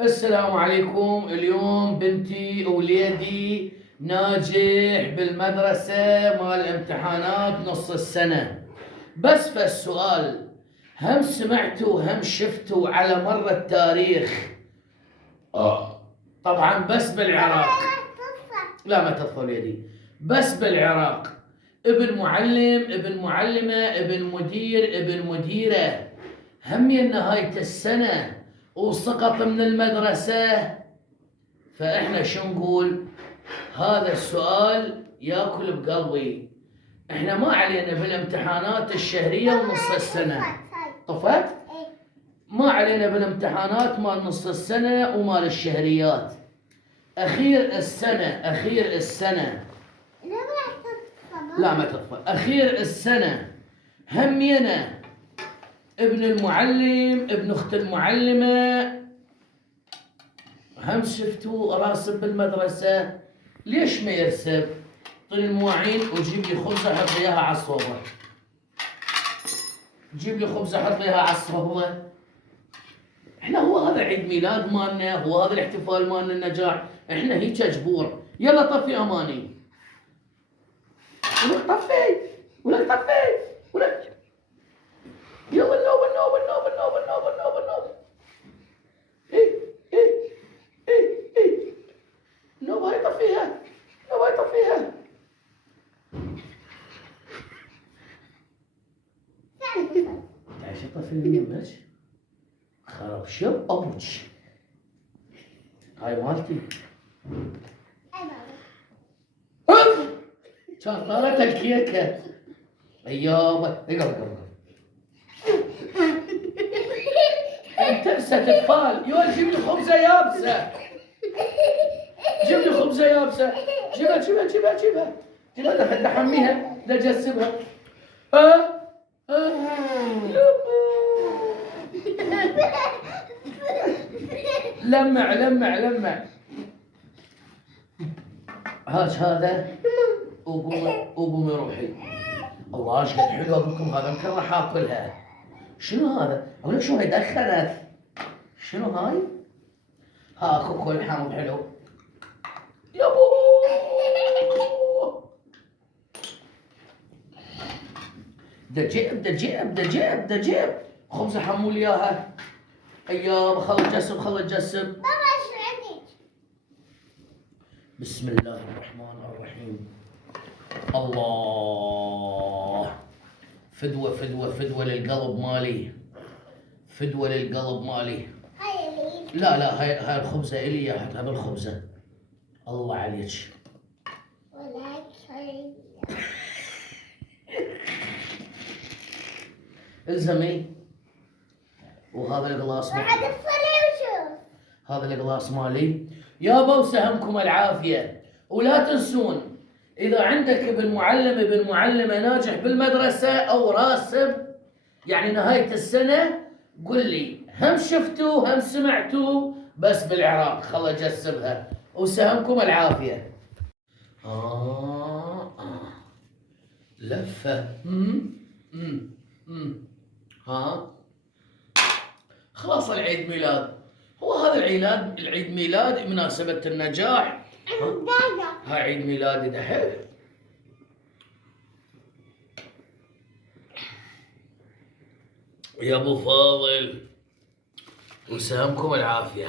السلام عليكم. اليوم بنتي وليدي ناجح بالمدرسة مال امتحانات نص السنة. بس فالسؤال، هم سمعتوا هم شفتوا على مر التاريخ طبعا بس بالعراق، لا ما تطفل يدي، بس بالعراق ابن معلم ابن معلمة ابن مدير ابن مديرة همي نهاية السنة وسقط من المدرسة. فإحنا شو نقول؟ هذا السؤال ياكل بقلبي. إحنا ما علينا بالامتحانات الشهرية ونص السنة. طفت؟ ما علينا بالامتحانات مال نص السنة ومال الشهريات. أخير السنة لا ما تطفى. أخير السنة همينا ابن المعلم ابن أخت المعلمة هم شفتوا راسب بالمدرسة. ليش ما يرسب؟ طلي المواعين وجيب لي خبزة حط لي إياها على الصوبة. جيب لي خبزة حط لي إياها على الصوبة. احنا هو هذا عيد ميلاد مالنا، هو هذا الاحتفال مالنا النجاح، احنا هيك جبور. يلا طفي اماني. ولك طفي ولك طفي ولك. يلا النوبة النوبة النوبة النوبة النوبة النوبة النوبة. ايه ايه ايه ايه النوبة هاي طفيها، النوبة هاي طفيها. تعيش طفي من يمك خرب شب ابوك. هاي مالتي. كان طالت الكيكة ايوه اقرب انت ستتفال. يا جيب لي خبزة يابسة، جيب لي خبزة يابسة. جيبها جيبها جيبها جيبها جيبها لحميها لجسبها. لمع لمع لمع. هاش هذا وقومي روحي. الله ايش قد حلوه بكم هذا، يمكن راح اكلها. شنو هذا؟ اقول لك شو هاي دخنت. شنو هاي؟ ها اكو لحم حلو. يابو دجيب خبزه حمول اياها. ايوه خلص جسم خلص جسم. بابا ايش عندك؟ بسم الله الرحمن الرحيم. الله فدوة فدوة فدوة للقلب مالي، فدوة للقلب مالي. لا لا هاي الخبزة إلي، حطها بالخبزة. الله عليك. الزمي. وهذا القلاص مالي، هذا القلاص مالي. يابا وسهمكم العافية. ولا تنسون إذا عندك ابن معلم ابن معلمة ناجح بالمدرسة أو راسب يعني نهاية السنة، قل لي هم شفتوا هم سمعتوا بس بالعراق. خلا جسبها وسهمكم العافية. لفة. ها خلاص العيد ميلاد. هو هذا العيد ميلاد بمناسبة النجاح. هاي عيد ميلادي دحين. يا ابو فاضل وسهمكم العافية.